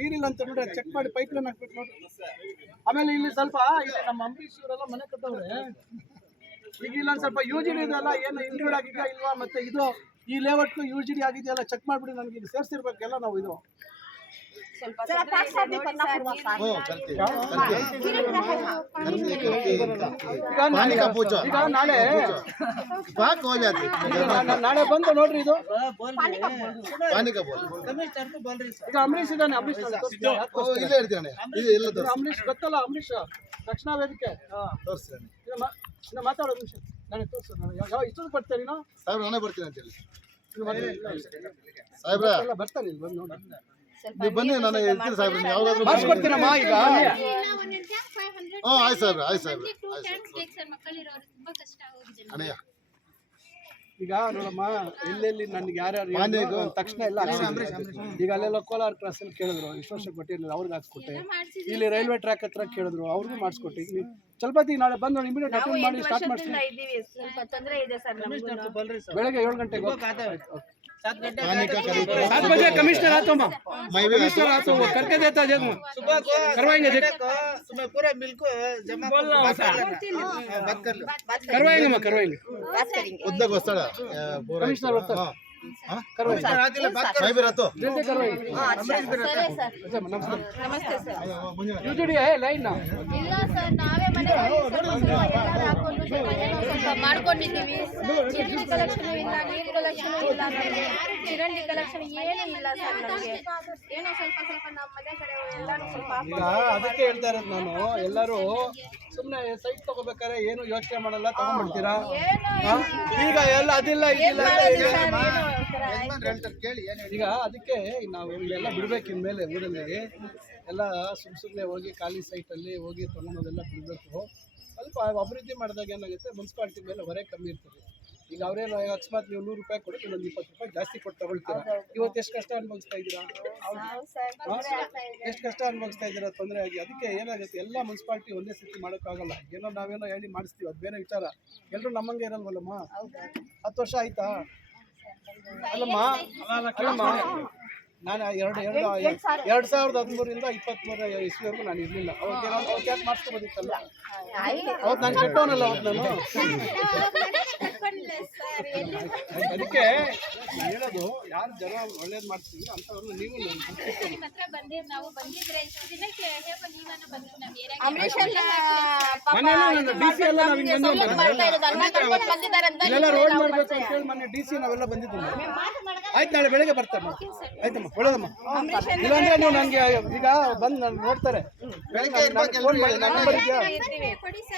ನೀರಿಲ್ಲ ಅಂತ ನೋಡ್ರಿ ಚೆಕ್ ಮಾಡಿ ಪೈಪ್ ಲೈನ್ ಹಾಕ್ಬೇಕು ನೋಡ್ರಿ. ಆಮೇಲೆ ಇಲ್ಲಿ ಸ್ವಲ್ಪ ಇಲ್ಲಿ ನಮ್ಮ ಅಂಬರೀಶ್ ಇವರೆಲ್ಲ ಮನೆ ಕಟ್ಟವ್ರೆ. ಈಗ ಇಲ್ಲೊಂದು ಸ್ವಲ್ಪ UGD ಇದೆಲ್ಲ ಏನು ಇನ್ಕ್ಲೂಡ್ ಆಗಿದೆಯಾ ಇಲ್ವಾ, ಮತ್ತೆ ಇದು ಈ ಲೇಔಟ್ಗೂ UGD ಆಗಿದೆಯಲ್ಲ ಚೆಕ್ ಮಾಡಿಬಿಡಿ. ನನಗೆ ಇಲ್ಲಿ ಸೇರಿಸಿರ್ಬೇಕೆಲ್ಲ ನಾವು ಇದು ಈಗ ನಾಳೆ ಬಂದು ನೋಡ್ರಿ ಇದು ಈಗ ಅಂಬರೀಶ್ ಇದ್ದಾನೆ. ಅಂಬರೀಶ್ ಗೊತ್ತಲ್ಲ, ಅಂಬರೀಶ್ ರಕ್ಷಣಾ ವೇದಿಕೆ ಮಾತಾಡೋ ನಿಮಿಷ ನಾಳೆ ತೋರಿಸು. ಯಾವ ಇಷ್ಟೊಂದು ಬರ್ತಾರೆ ನೀನು ಸಾಹೇಬ್ರ ನಾನೇ ಬರ್ತೀನಿ ಅಂತ ಹೇಳಿ ಸಾಹೇಬ್ರ ಬರ್ತಾನೆ ಇಲ್ಲಿ ಬಂದು ನೋಡಿ. ನೀವು ಬನ್ನಿ, ನಾನು ಇರ್ತೀನಿ ಸಾಹೇಬ್ರ. ನೀವು ಯಾವಾಗಾದ್ರೂ ಮಾಡಿಸ್ಕೊಡ್ತೀನಮ್ಮ ಈಗ. ಆಯ್ತು ಸಾಹೇಬ್ರ, ಆಯ್ತು ಸಾಹೇಬ್ರ. ಅಣ್ಣಯ್ಯ ಈಗ ನೋಡಮ್ಮ, ಎಲ್ಲೆಲ್ಲಿ ನನಗೆ ಯಾರ್ಯಾರು ತಕ್ಷಣ ಎಲ್ಲ ಈಗ ಅಲ್ಲೆಲ್ಲ ಕೋಲಾರ ಕ್ರಾಸ್ ಅಲ್ಲಿ ಕೇಳಿದ್ರು, ಇಷ್ಟು ವರ್ಷ ಕೊಟ್ಟಿರಲಿಲ್ಲ, ಅವ್ರಿಗೆ ಹಾಕ್ಸ್ಕೊಟ್ಟೆ. ಇಲ್ಲಿ ರೈಲ್ವೆ ಟ್ರ್ಯಾಕ್ ಹತ್ರ ಕೇಳಿದ್ರು, ಅವ್ರಿಗೂ ಮಾಡಿಸ್ಕೊಟ್ಟೆ. ಈಗ ಚಲಪತಿ ನಾಳೆ ಬಂದು ನೋಡಿ ಇಮಿಡಿಯೇಟ್ ಅಟೆಂಡ್ ಮಾಡಿ ಸ್ಟಾರ್ಟ್ ಮಾಡ್ತೀನಿ. ಬೆಳಗ್ಗೆ 7 ಗಂಟೆಗೆ कमिश्नर आता हूँ, कमिश्नर आता हूँ, करके देता जग में करवाएंगे, पूरा बिल को जमा करवाएंगे, मैं करवाएंगे उद्योग वस्ता कमिश्नर होता UGD है लाइन ಇಲ್ಲ ಸರ್, ನಾವೇ ಮನೆ ಮಾಡ್ಕೊಂಡಿದ್ದೀವಿ. ಚರಂಡಿ ಕಲೆಕ್ಷನ್ ಇಲ್ಲ, ನೀರು ಕಲೆಕ್ಷನ್ ಇಲ್ಲ, ಚರಂಡಿ ಕಲೆಕ್ಷನ್ ಏನೂ ಇಲ್ಲ ಸರ್. ನಮಗೆ ಏನೋ ಸ್ವಲ್ಪ ನಮ್ಮ ಮನೆ ಕಡೆ ಎಲ್ಲರೂ ಸ್ವಲ್ಪ ಈಗ ಅದಕ್ಕೆ ಹೇಳ್ತಾ ಇರೋದು ನಾನು, ಎಲ್ಲರೂ ಸುಮ್ಮನೆ ಸೈಟ್ ತಗೋಬೇಕಾದ್ರೆ ಏನು ಯೋಚನೆ ಮಾಡಲ್ಲ, ತಗೊಂಡ್ಬಿಡ್ತೀರಾ. ಈಗ ಎಲ್ಲ ಅದಿಲ್ಲ ಇದಿಲ್ಲ ಈಗ ಅದಕ್ಕೆ ನಾವು ಇಲ್ಲೆಲ್ಲ ಬಿಡ್ಬೇಕು. ಇನ್ಮೇಲೆ ಊರಲ್ಲಿ ಎಲ್ಲ ಸುಮ್ಮನೆ ಹೋಗಿ ಖಾಲಿ ಸೈಟಲ್ಲಿ ಹೋಗಿ ತೊಗೊಳೋದೆಲ್ಲ ಬಿಡಬೇಕು. ಸ್ವಲ್ಪ ಅಭಿವೃದ್ಧಿ ಮಾಡಿದಾಗ ಏನಾಗುತ್ತೆ, ಮುನ್ಸಿಪಾಲ್ಟಿ ಮೇಲೆ ಹೊರೆ ಕಮ್ಮಿ ಇರ್ತದೆ. ಈಗ ಅವರೇನು ಅಕಸ್ಮಾತ್ ನೀವು 100 ರೂಪಾಯಿ ಕೊಡಿ, ಇನ್ನೊಂದು 20 ರೂಪಾಯಿ ಜಾಸ್ತಿ ಕೊಟ್ಟು ತಗೊಳ್ತೀರಾ. ಇವತ್ತು ಎಷ್ಟು ಕಷ್ಟ ಅನುಭವಿಸ್ತಾ ಇದ್ದೀರಾ, ಎಷ್ಟು ಕಷ್ಟ ಅನುಭವಿಸ್ತಾ ಇದ್ದೀರಾ ತೊಂದರೆ ಆಗಿ. ಅದಕ್ಕೆ ಏನಾಗುತ್ತೆ, ಎಲ್ಲ ಮುನ್ಸಿಪಾಲ್ಟಿ ಒಂದೇ ಸತಿ ಮಾಡೋಕ್ಕಾಗಲ್ಲ. ಏನೋ ನಾವೇನೋ ಹೇಳಿ ಮಾಡಿಸ್ತೀವಿ, ಅದು ಬೇರೆ ವಿಚಾರ. ಎಲ್ಲರೂ ನಮ್ಮಂಗೆ ಇರಲ್ವಲ್ಲಮ್ಮ. 10 ವರ್ಷ ಆಯ್ತಾ ಅಲ್ಲಮ್ಮ. ನಾನು 2013 23 ಇಸ್ವಿವರೆಗೂ ನಾನು ಇರಲಿಲ್ಲ. ಅವಾಗ ಯಾಕೆ ಮಾಡಿಸ್ಕೊಬೋದಿತ್ತಲ್ಲ. ಅವತ್ತು ನಾನು ಕೆಟ್ಟವನಲ್ಲ, ಅವತ್ತು ನಾನು. ಅದಕ್ಕೆ ಹೇಳೋದು, ಯಾರು ಜನ ಒಳ್ಳೇದು ಮಾಡ್ತೀವಿ ಅಂಥವ್ರನ್ನ ನೀವು ಇಲ್ಲೆಲ್ಲ ರೋಡ್ ಮಾಡಬೇಕು ಅಂತೇಳಿ ಮೊನ್ನೆ DC ನಾವೆಲ್ಲ ಬಂದಿದ್ದೀವಿ. ಆಯ್ತು, ನಾಳೆ ಬೆಳಗ್ಗೆ ಬರ್ತಾರೆ. ಆಯ್ತಮ್ಮ, ಒಳ್ಳೇದಮ್ಮ. ಇಲ್ಲಾಂದ್ರೆ ನೀವು ನನಗೆ ಈಗ ಬಂದು ನಾನು ನೋಡ್ತಾರೆ, ಫೋನ್ ಮಾಡಿ, ನನ್ನ ನಂಬರ್ ಇದೆಯಾ,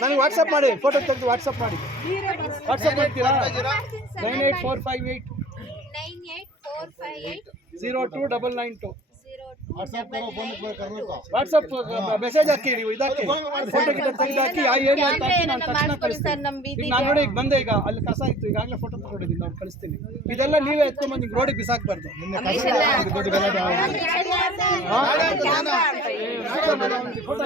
ನನಗೆ ವಾಟ್ಸಪ್ ಮಾಡಿ, ಫೋಟೋ ತೆಗೆದು ವಾಟ್ಸಪ್ ಮಾಡಿ. ವಾಟ್ಸಪ್ ಮಾಡ್ತೀರಾ? 98458 02992 ವಾಟ್ಸಪ್ ಮೆಸೇಜ್ ಹಾಕಿ, ನೀವು ಇದಾಕಿ, ಫೋಟೋ ಗಿಟ ತೆಗೆದು ಹಾಕಿ, ಆ ಏರಿಯಾ ಅಂತ ಹಾಕಿ ನಾನು ತಕ್ಷಣ ಕಳಿಸ್ತೀನಿ. ಈಗ ನಾನು ನೋಡಿ, ಈಗ ಬಂದೆ, ಈಗ ಅಲ್ಲಿ ಕಸ ಇತ್ತು, ಈಗಾಗಲೇ ಫೋಟೋ ತಗೊಂಡಿದ್ದೀನಿ, ನಾನು ಕಳಿಸ್ತೀನಿ. ಇದೆಲ್ಲ ನೀವೇ ಎತ್ಕೊಂಡ್ಬಂದು ಈಗ ರೋಡಿಗೆ ಬಿಸಾಕ್ಬಾರ್ದು. ಫೋಟೋ